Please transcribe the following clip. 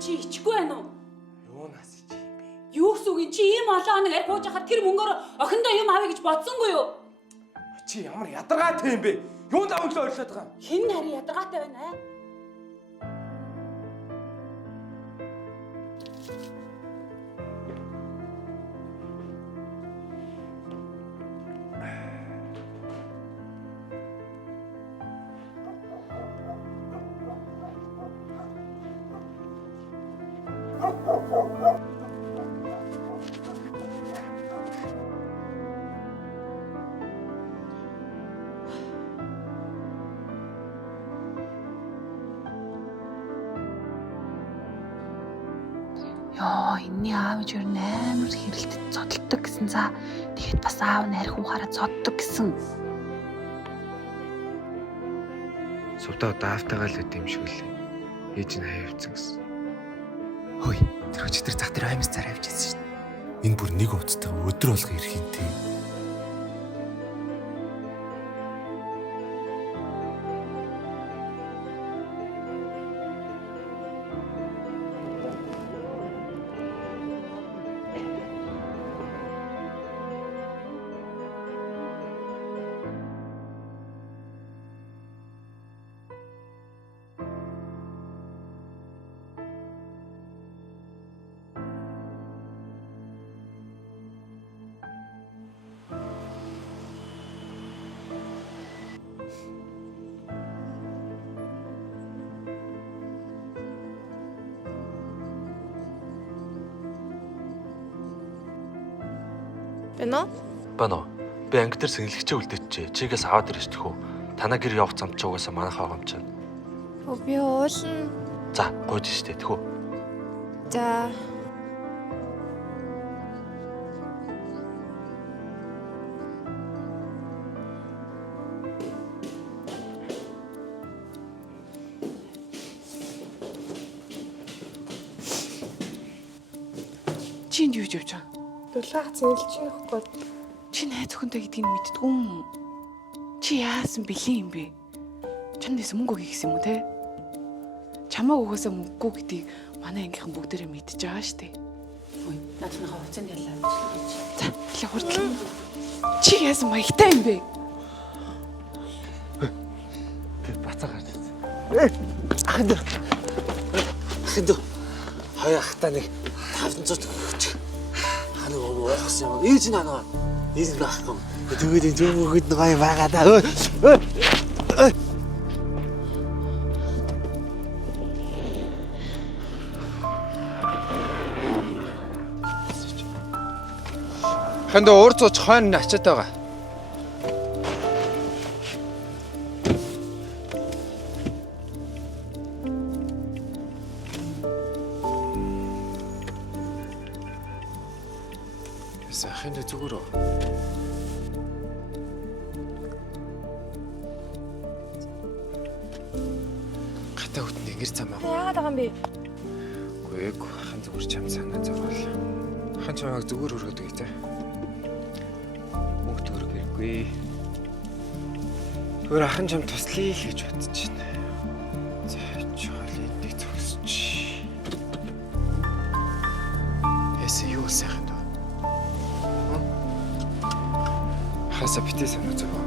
Чи ичгүй байна уу? Юунаас ич юм бэ? Юу гэсэн үг чи ийм олон хоног арх ууж хахад тэр мөнгөөр охиндоо юм авъя гэж бодсонгүй юу? Чи ямар ядаргаатай юм бэ? Юунд авъглаа ойлоод байгаа юм? Хэн нарийн ядаргаатай байна аа? Йоо, энэний аав ээж өөр амар хэрэлдэт зодтолдог гэсэн за. Тэгэхэд бас аав нь арх ухаараа зоддог гэсэн. Сувдаа даавтайгаа л үт юм шиг л. Ээж нь хаявцсан гэсэн. Хөөе, тэр өчтөр зах дээр аймс царай авчихсан шин. Энэ бүр нэг уцтайгаа өдөр болго ирэх юм те. Бэнэ? Бано. Би анги дээр сэнгэлэгчээ үлдээчихээ. Чигээс аваад ирэж тэхүү. Танаа гэр явах замч угаасаа манайх байгаа юм чинь. Би уулна. За, гойж штэ тэхүү. За. Чи энд юу хийж байгаа? Дулаах зэнэлж явахгүй. Чи найз өхөнтэй гэдгийг мэддгүй юм. Чи яасан бэлэн юм бэ? Чанд дэс мөнгө өгье гэсэн юм уу те? Чамааг угаасаа мөнгөгүй гэдгийг манай ангийнхан бүгдээрээ мэдчихэж байгаа штэ. Ой, наадмынхаа хуцанд яллаа. За, тэгээ хурдлаа. Чи яасан маягтай юм бэ? Би бацаа гарч ирсэн. Ахын. Хоёр ахтаа нэг 500 төгрөг. Ханаа уусан юм. Ээж нь анаа. Ээж нь байхгүй. Тэгээд энэ зөвгөд гоё байгаа да. Ханд уур цууч хойно ачаад байгаа. Ханд зүгээр үү? Гата хөтөнд ингэр замаа. Яагаад байгаа юм бэ? Үгүй ээ, хан зүгээр чам санаа зовоол. Хан чамайг зүгээр өргөдөг ээ те. Мөнгө төгрөг хэрэггүй. Өөр ахын чам туслая л гэж бодож байна. За чоол энийг зогсч. Эсэ юу сайхан доо. Хаса битээ санаа зовоо.